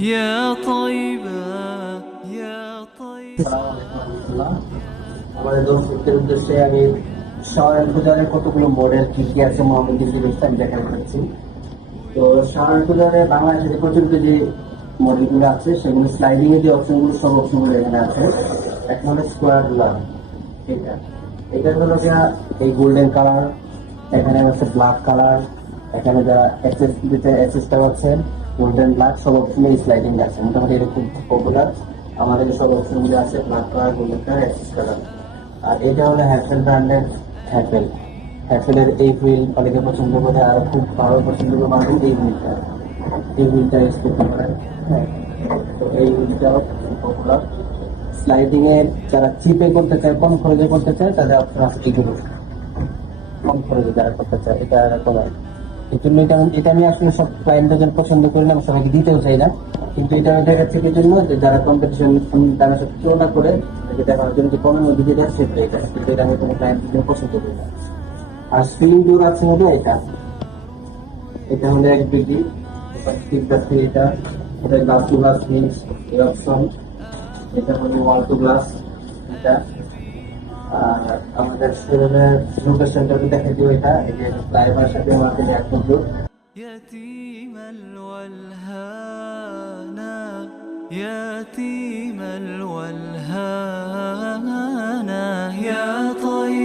يا طيبة يا طيبة. আমাদের দর্শকদের উদ্দেশ্যে আমি শাওয়ার কুলারের কতগুলো মডেল কি কি আছে মোহাম্মদ ডিজিটালস আমি দেখা করছি। তো শাওয়ার কুলারে বাংলাদেশে যে প্রচলিত যে মডেলগুলো আছে সেগুলো স্লাইডিং এর যে অপশনগুলো সব অপশনগুলো এখানে আছে। এক হলো স্কোয়ার কুলার, এটা এটা হলো গিয়া এই গোল্ডেন কালার, এখানে আছে ব্ল্যাক কালার, এখানে যা অ্যাক্সেস দিতে অ্যাক্সেসটা আছে গোল্ডেন ব্ল্যাক, সব অপশনে স্লাইডিং আছে। মোটামুটি এরকম পপুলার আমাদের সব অপশনগুলো আছে, black colour, golden colour, access colour. আর এটা হলো হ্যাফেল ব্র্যান্ডের হ্যাফেল। হ্যাফেলের এই হুইল অনেকে পছন্দ করে, আর খুব ভালো পছন্দ করে মানুষ এই হুইলটা, এই হুইলটা ইউজ করতে পারেন। হ্যাঁ, তো এই হুইলটাও পপুলার। স্লাইডিং এ যারা চিপে করতে চায়, কম খরচে করতে চায়, তাদের অপশন আছে এগুলো। কম খরচে যারা করতে চায় এটা এরকম। এই জন্য এটা আমি আসলে সব ক্লায়েন্টদের জন্য পছন্দ করি না, আমি সবাইকে দিতেও চাই না। কিন্তু এটা দেখা যাচ্ছে কি জন্য যে যারা কম্পিটিশন তাদের সাথে তুলনা করে তাকে দেখানোর জন্য যে কমের মধ্যে যেটা সেটা এটা, কিন্তু এটা আমি কোনো ক্লায়েন্টের জন্য পছন্দ করি না। আর স্প্রিং ডোর আছে হলো এটা, এটা হলো 1 ডিগ্রি এটা, এটা গ্লাস টু গ্লাস মিক্স এই অপশন। এটা হলো ওয়াল টু গ্লাস এটা। আর আমাদের শোরুমের লোকেশনটা দেখা দিও, এটা এই যে ড্রাইভার সাথে আমাদের এক বন্ধু। يتيم الولهانا يتيم الولهانا يا طيب.